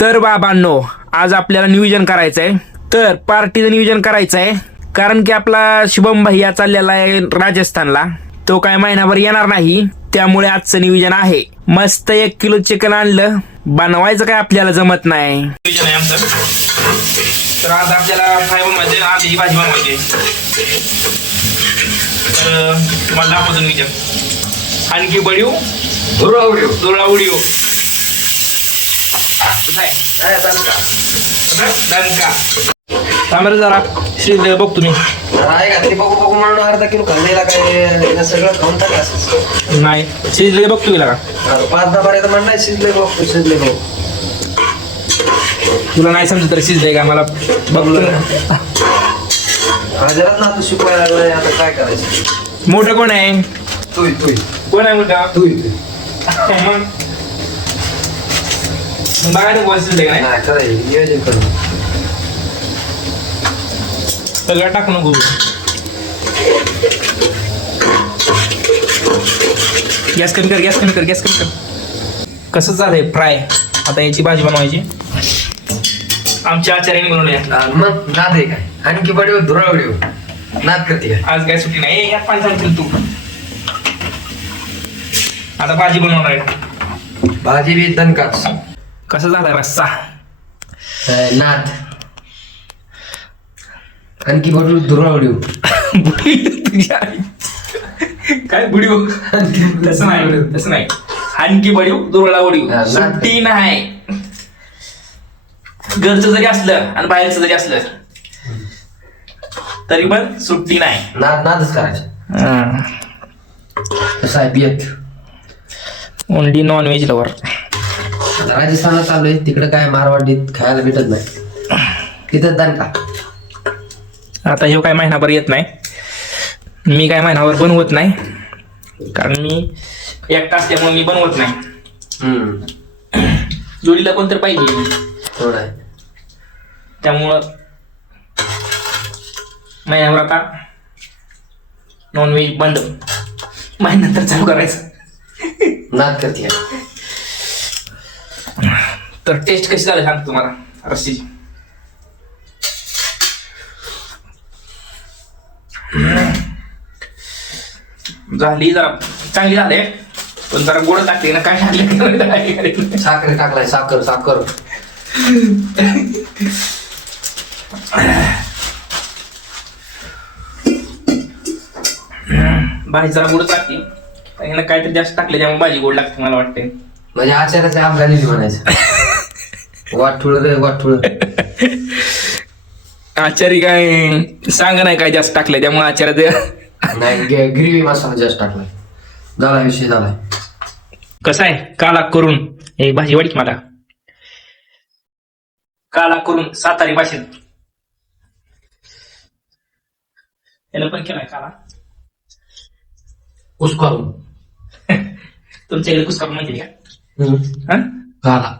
तर बाबांनो, आज आपल्याला नियोजन करायचंय. तर पार्टीचं नियोजन करायचंय, कारण की आपला शुभम भैया चाललेला आहे राजस्थानला. तो काय महिनाभर येणार नाही, त्यामुळे आजचं नियोजन आहे. मस्त 1 किलो चिकन आणलं. बनवायचं काय आपल्याला जमत नाही. नियोजन आहे आमचं. तर आज आपल्याला फ्राय बनवायचे, आधी भाजी बनवायची. तर तुम्हाला दाखवतो नियोजन. आणखी बडीव दुरळा उडीव तांबरे जरा शिजले बघ तुम्ही. बघू म्हणून अर्धा किलो खाल्लेला काय सगळं खाऊन टाका. नाही शिजले बघ तुम्ही का 5-10 पर्यंत म्हणणार शिजले बघ. तुला नाही समजत तर शिजले का मला बघ. हजरात ना तू शिकवायला लागलाय, आता काय करायचं. मोठं कोण आहे? तू कोण आहे मोठा? तू मग बघायचं कोण शिजले का नाही. करायचं नियोजन कर. सगळं टाकू नको. गॅस कमी कर. कसं झालंय फ्राय. आता याची भाजी बनवायची. आमच्या आचार्याने बनवली. मग नाद आहे काय? आणखी बडीव धुरावडीव नाद करते काय? आज काय सुट्टी नाही. ह्यात पाणी सांगतील तू. आता भाजी बनवणार आहे. भाजी बी दणकाच. कसं झालाय रस्सा. नाद आणखी बडीव धुरावडीव. तुझ्या काय बुडीव. तसं नाही. आणखी बडीव दुरळा उडीव. सुट्टी नाही. घरचं जरी असलं आणि बाहेरचं जरी असलं तरी पण सुट्टी नाही. नादच करायचं. कसं आहे बियत ओनली नॉन व्हेज लवर. राजस्थानला चाललोय, तिकडे काय मारवाडीत खायला भेटत नाही. तिथं दणका. आता हे काय महिनाभर येत नाही. मी काय महिनाभर बनवत नाही, कारण मी एकटा असल्यामुळे मी बनवत नाही. जोडीला कोणतरी पाहिजे. थोडं आहे त्यामुळं महिन्यावर आता नॉनव्हेज बंद. महिन्यानंतर चालू करायचं. नाद करते. तर टेस्ट कशी झाली सांगतो तुम्हाला रस्सीची. झाली जरा चांगली झाले, पण जरा गोड लागते ना. काय टाकले साखर टाकलाय. साखर भाजी जरा गोड लागते. काहीतरी जास्त टाकले त्यामुळे भाजी गोड लागते मला वाटते. म्हणजे आचार्याचे अफगाणी म्हणायचं. वाटुळ आचारी काय सांग नाही काय जास्त टाकले त्यामुळे आचार्य नाही. ग्रेव्ही मसाला जास्त टाकलाय. झाला विषय झालाय. कसं आहे काला करून हे भाजी वाढीत मला. काला करून सातारी भाषेत याला पण केलाय काला. कुस्कारून तुमच्याकडे कुस्का माहिती का? काला